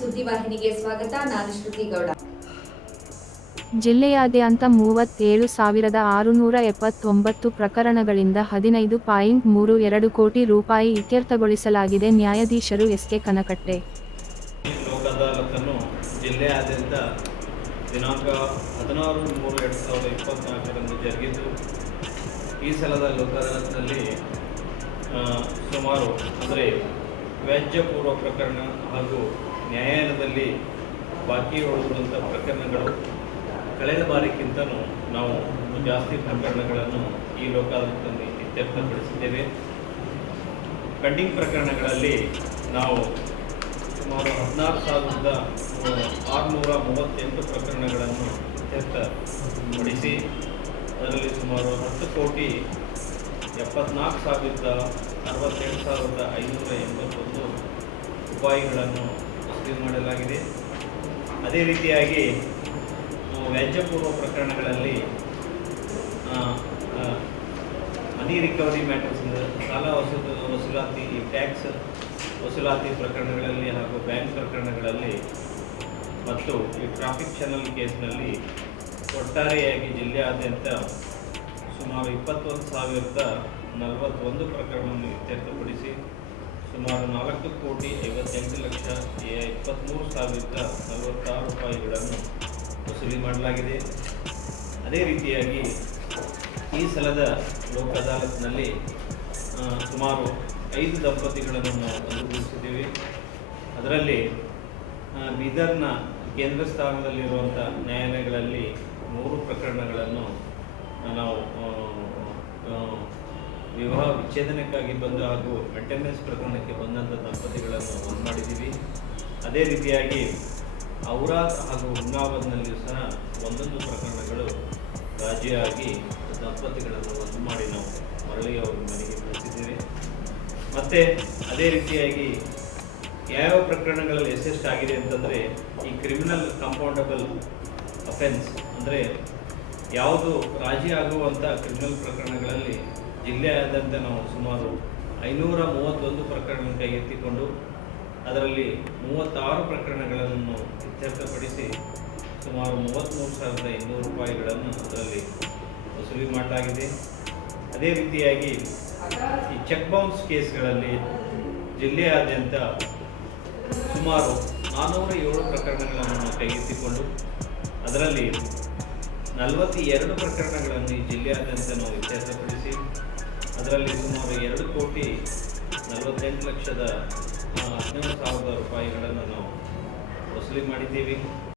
ಸುದ್ದಿವಾಹಿನಿಗೆ ಸ್ವಾಗತ. ನಾನು ಶ್ರುತಿ ಗೌಡ. ಜಿಲ್ಲೆಯಾದ್ಯಂತ ಮೂವತ್ತೇಳು ಸಾವಿರದ ಆರುನೂರ ಎಪ್ಪತ್ತೊಂಬತ್ತು ಪ್ರಕರಣಗಳಿಂದ ಹದಿನೈದು ಪಾಯಿಂಟ್ ಮೂರು ಎರಡು ಕೋಟಿ ರೂಪಾಯಿ ಇತ್ಯರ್ಥಗೊಳಿಸಲಾಗಿದೆ. ನ್ಯಾಯಾಧೀಶರು ಎಸ್ಕೆ ಕನಕಟ್ಟೆ. ಜಿಲ್ಲೆಯಾದ್ಯಂತ ದಿನಾಂಕ ಹದಿನಾರು ಮೂರು ಎರಡು ಸಾವಿರದ ಇಪ್ಪತ್ತ್ನಾಲ್ಕರಂದು ಜರುಗಿದ್ದು ಈ ಸಲದ ಲೋಕಾದಾಲತ್ನಲ್ಲಿ ಸುಮಾರು ಅಂದರೆ ವ್ಯಾಜ್ಯ ಪೂರ್ವ ಪ್ರಕರಣ ಹಾಗೂ ನ್ಯಾಯಾಲಯದಲ್ಲಿ ಬಾಕಿ ಉಳಿದಿರುವಂಥ ಪ್ರಕರಣಗಳು ಕಳೆದ ಬಾರಿಗಿಂತಲೂ ನಾವು ಜಾಸ್ತಿ ಪ್ರಕರಣಗಳನ್ನು ಈ ಲೋಕಾಯುಕ್ತದಲ್ಲಿ ಇತ್ಯರ್ಥಪಡಿಸಿದ್ದೇವೆ. ಪೆಂಡಿಂಗ್ ಪ್ರಕರಣಗಳಲ್ಲಿ ನಾವು ಸುಮಾರು ಹದಿನಾರು ಸಾವಿರದ ಆರುನೂರ ಮೂವತ್ತೆಂಟು ಪ್ರಕರಣಗಳನ್ನು ಇತ್ಯರ್ಥಪಡಿಸಿ, ಅದರಲ್ಲಿ ಸುಮಾರು ಹತ್ತು ಕೋಟಿ ಎಪ್ಪತ್ನಾಲ್ಕು ಸಾವಿರದ ಅರವತ್ತೆರಡು ಸಾವಿರದ ಐನೂರ ಎಂಬತ್ತೊಂದು ರೂಪಾಯಿಗಳನ್ನು ವಸೂಲಿ ಮಾಡಲಾಗಿದೆ. ಅದೇ ರೀತಿಯಾಗಿ ವ್ಯಾಜ್ಯಪೂರ್ವ ಪ್ರಕರಣಗಳಲ್ಲಿ ಮನಿ ರಿಕವರಿ ಮ್ಯಾಟರ್ಸ್ ಸಾಲ ವಸೂಲು, ವಸೂಲಾತಿ, ಟ್ಯಾಕ್ಸ್ ವಸೂಲಾತಿ ಪ್ರಕರಣಗಳಲ್ಲಿ ಹಾಗೂ ಬ್ಯಾಂಕ್ ಪ್ರಕರಣಗಳಲ್ಲಿ ಮತ್ತು ಈ ಟ್ರಾಫಿಕ್ ಚಾನಲ್ ಕೇಸ್ನಲ್ಲಿ ಒಟ್ಟಾರೆಯಾಗಿ ಜಿಲ್ಲೆಯಾದ್ಯಂತ ಸುಮಾರು ಇಪ್ಪತ್ತೊಂದು ಸಾವಿರದ ನಲವತ್ತೊಂದು ಪ್ರಕರಣವನ್ನು ಇತ್ಯರ್ಥಪಡಿಸಿ ಸುಮಾರು ನಾಲ್ಕು ಕೋಟಿ ಐವತ್ತೆಂಟು ಲಕ್ಷ ಇಪ್ಪತ್ತ್ಮೂರು ಸಾವಿರದ ನಲವತ್ತಾರು ರೂಪಾಯಿಗಳನ್ನು ವಸೂಲಿ ಮಾಡಲಾಗಿದೆ. ಅದೇ ರೀತಿಯಾಗಿ ಈ ಸಲದ ಲೋಕ ಅದಾಲತ್ನಲ್ಲಿ ಸುಮಾರು ಐದು ದಂಪತಿಗಳನ್ನು ನಾವು ಒಂದುಗೂಡಿಸಿದ್ದೀವಿ ಅದರಲ್ಲಿ ಬೀದರ್ನ ಕೇಂದ್ರ ಸ್ಥಾನದಲ್ಲಿರುವಂಥ ನ್ಯಾಯಾಲಯಗಳಲ್ಲಿ ಮೂರು ಪ್ರಕರಣಗಳನ್ನು ನಾವು ವಿವಾಹ ವಿಚ್ಛೇದನಕ್ಕಾಗಿ ಬಂದ ಹಾಗೂ ಅಟೆಂಡೆನ್ಸ್ ಪ್ರಕರಣಕ್ಕೆ ಬಂದಂಥ ದಂಪತಿಗಳನ್ನು ಒಂದು ಮಾಡಿದ್ದೀವಿ ಅದೇ ರೀತಿಯಾಗಿ ಔರಾದ್ ಹಾಗೂ ಹುಮ್ನಾಬಾದ್ನಲ್ಲಿಯೂ ಸಹ ಒಂದೊಂದು ಪ್ರಕರಣಗಳು ರಾಜಿಯಾಗಿ ದಂಪತಿಗಳನ್ನು ಒಂದು ಮಾಡಿ ನಾವು ಮರಳಿ ಅವ್ರ ಮನೆಗೆ ಕಳಿಸಿದ್ದೇವೆ. ಮತ್ತು ಅದೇ ರೀತಿಯಾಗಿ ಯಾವ ಪ್ರಕರಣಗಳಲ್ಲಿ ಆಗಿದೆ ಅಂತಂದರೆ ಈ ಕ್ರಿಮಿನಲ್ ಕಂಪೌಂಡಬಲ್ ಅಫೆನ್ಸ್ ಅಂದರೆ ಯಾವುದು ರಾಜಿ ಆಗುವಂಥ ಕ್ರಿಮಿನಲ್ ಪ್ರಕರಣಗಳಲ್ಲಿ ಜಿಲ್ಲೆಯಾದ್ಯಂತ ನಾವು ಸುಮಾರು ಐನೂರ ಮೂವತ್ತೊಂದು ಪ್ರಕರಣ ಕೈಗೆತ್ತಿಕೊಂಡು ಅದರಲ್ಲಿ ಮೂವತ್ತಾರು ಪ್ರಕರಣಗಳನ್ನು ಇತ್ಯರ್ಥಪಡಿಸಿ ಸುಮಾರು ಮೂವತ್ತ್ಮೂರು ಸಾವಿರದ ಇನ್ನೂರು ರೂಪಾಯಿಗಳನ್ನು ಅದರಲ್ಲಿ ವಸೂಲಿ ಮಾಡಲಾಗಿದೆ. ಅದೇ ರೀತಿಯಾಗಿ ಈ ಚೆಕ್ ಬೌನ್ಸ್ ಕೇಸ್ಗಳಲ್ಲಿ ಜಿಲ್ಲೆಯಾದ್ಯಂತ ಸುಮಾರು ನಾನ್ನೂರ ಏಳು ಪ್ರಕರಣಗಳನ್ನು ಕೈಗೆತ್ತಿಕೊಂಡು ಅದರಲ್ಲಿ ನಲವತ್ತೆರಡು ಪ್ರಕರಣಗಳನ್ನು ಈ ಜಿಲ್ಲೆಯಾದ್ಯಂತ ನಾವು ಇತ್ಯರ್ಥಪಡಿಸಿ ಅದರಲ್ಲಿ ಸುಮಾರು ಎರಡು ಕೋಟಿ ನಲವತ್ತೆಂಟು ಲಕ್ಷದ ಹದಿನೈದು ಸಾವಿರದ ರೂಪಾಯಿಗಳನ್ನು ನಾವು ವಸೂಲಿ ಮಾಡಿದ್ದೀವಿ.